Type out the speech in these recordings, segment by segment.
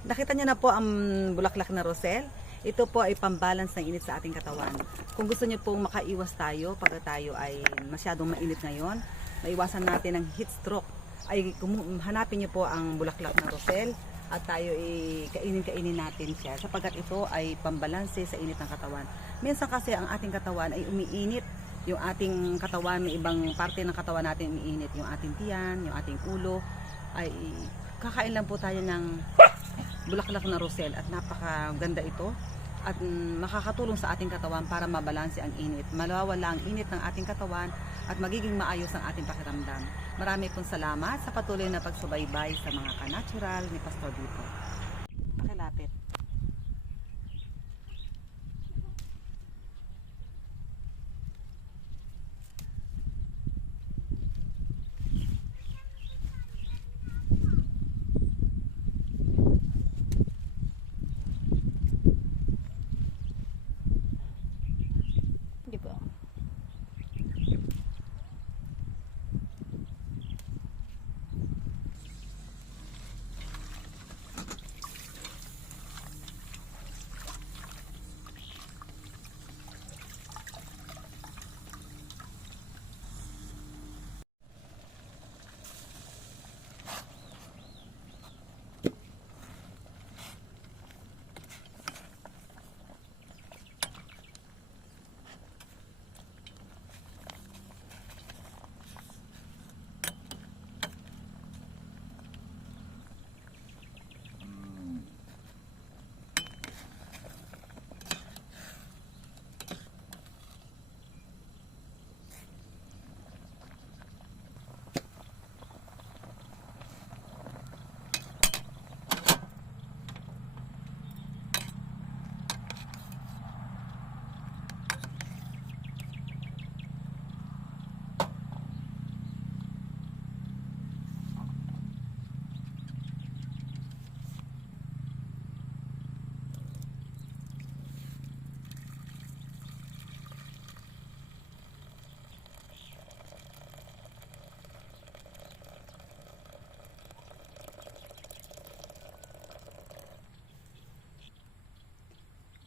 Nakita niyo na po ang bulaklak na rosel. Ito po ay pambalance ng init sa ating katawan. Kung gusto niyo pong makaiwas tayo pag tayo ay masyadong mainit ngayon, maiwasan natin ang heat stroke, ay hanapin niyo po ang bulaklak na rosel at tayo ay kainin natin siya sapagkat ito ay pambalanse sa init ng katawan. Minsan kasi ang ating katawan ay umiinit. Yung ating katawan, may ibang parte ng katawan natin umiinit. Yung ating tiyan, yung ating ulo, ay kakain lang po tayo ng bulaklak na rosel at napakaganda ito at makakatulong sa ating katawan para mabalanse ang init. Malawala ang init ng ating katawan at magiging maayos ang ating pakiramdam. Marami pong salamat sa patuloy na pagsubaybay sa mga ka-natural ni Pastor Vito. Pakilapit. Di ba?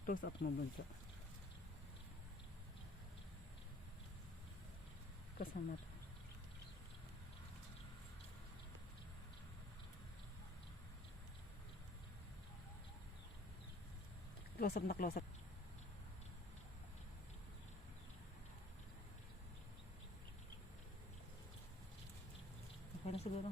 Close up mo bunso. Kasama to. Close up na close up. Okay na siguro.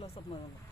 Close up mo.